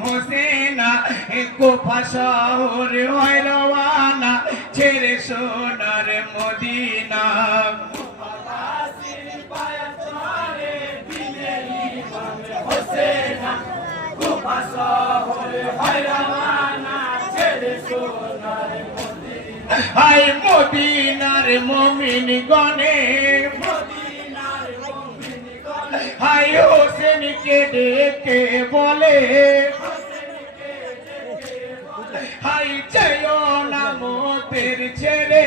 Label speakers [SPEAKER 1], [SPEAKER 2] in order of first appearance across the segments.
[SPEAKER 1] হোসেনা কুফা শহর হয় রওয়ানা ছেড়ে সোনার মদিনা
[SPEAKER 2] বাবাসির বায়াতরে দিনের ইমাম হোসেনা কুফা শহরে হয় রওয়ানা, ছেড়ে সোনার মদিনা।
[SPEAKER 1] হাই মদিনার মমিন গনে হোসেনকে ডেকে বলে, হাই জয় না মোতের ছেড়ে,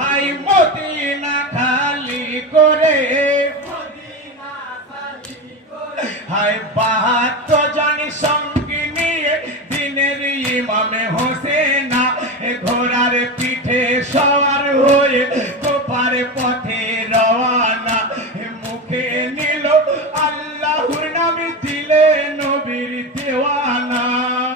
[SPEAKER 1] হাই মদিনা খালি করে, হাই বাহাত্তর জন সঙ্গী নিয়ে দিনের ইমামে হোসেনা ঘোড়ার পিঠে পথ